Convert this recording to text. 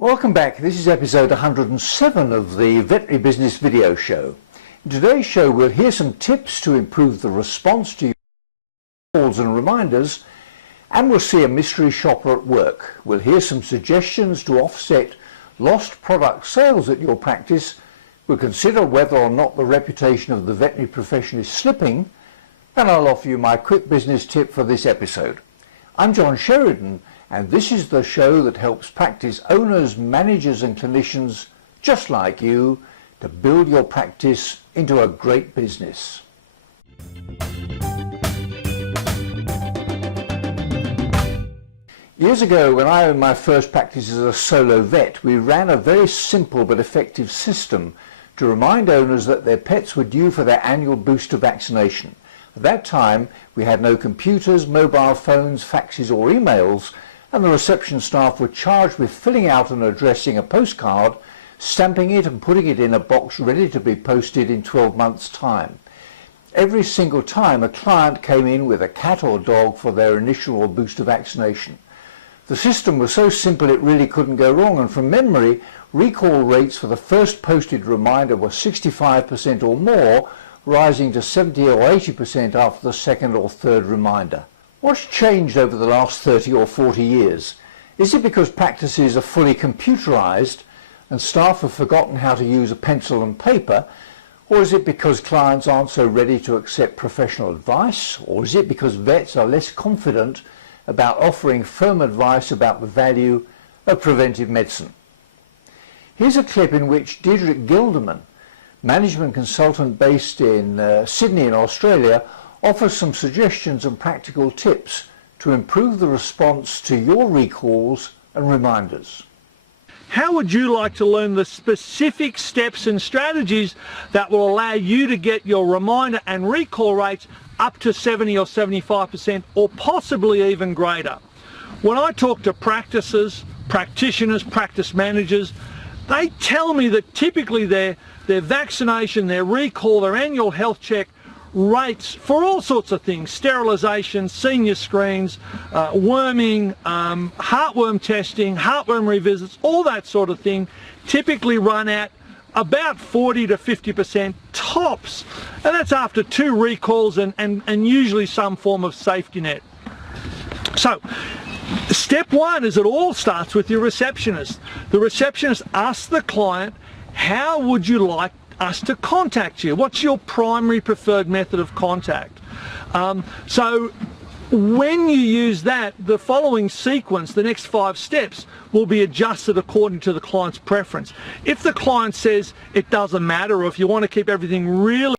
Welcome back. This is episode 107 of the Veterinary Business Video Show. In today's show we'll hear some tips to improve the response to your calls and reminders, and we'll see a mystery shopper at work. We'll hear some suggestions to offset lost product sales at your practice. We'll consider whether or not the reputation of the veterinary profession is slipping, and I'll offer you my quick business tip for this episode. I'm John Sheridan, and this is the show that helps practice owners, managers and clinicians just like you to build your practice into a great business. Years ago, when I owned my first practice as a solo vet, we ran a very simple but effective system to remind owners that their pets were due for their annual booster vaccination. At that time, we had no computers, mobile phones, faxes or emails, and the reception staff were charged with filling out and addressing a postcard, stamping it and putting it in a box ready to be posted in 12 months' time. Every single time a client came in with a cat or dog for their initial or booster vaccination. The system was so simple it really couldn't go wrong, and from memory, recall rates for the first posted reminder were 65% or more, rising to 70 or 80% after the second or third reminder. What's changed over the last 30 or 40 years? Is it because practices are fully computerized and staff have forgotten how to use a pencil and paper? Or is it because clients aren't so ready to accept professional advice? Or is it because vets are less confident about offering firm advice about the value of preventive medicine? Here's a clip in which Diederik Gilderman, management consultant based in Sydney in Australia, offers some suggestions and practical tips to improve the response to your recalls and reminders. How would you like to learn the specific steps and strategies that will allow you to get your reminder and recall rates up to 70 or 75% or possibly even greater? When I talk to practices, practitioners, practice managers, they tell me that typically their vaccination, their recall, their annual health check rates for all sorts of things, sterilisation, senior screens, worming, heartworm testing, heartworm revisits, all that sort of thing, typically run at about 40 to 50% tops, and that's after 2 recalls and usually some form of safety net. So step 1 is it all starts with your receptionist. The receptionist asks the client, how would you like us to contact you? What's your primary preferred method of contact? So when you use that, the following sequence, the next 5 steps, will be adjusted according to the client's preference. If the client says it doesn't matter, or if you want to keep everything really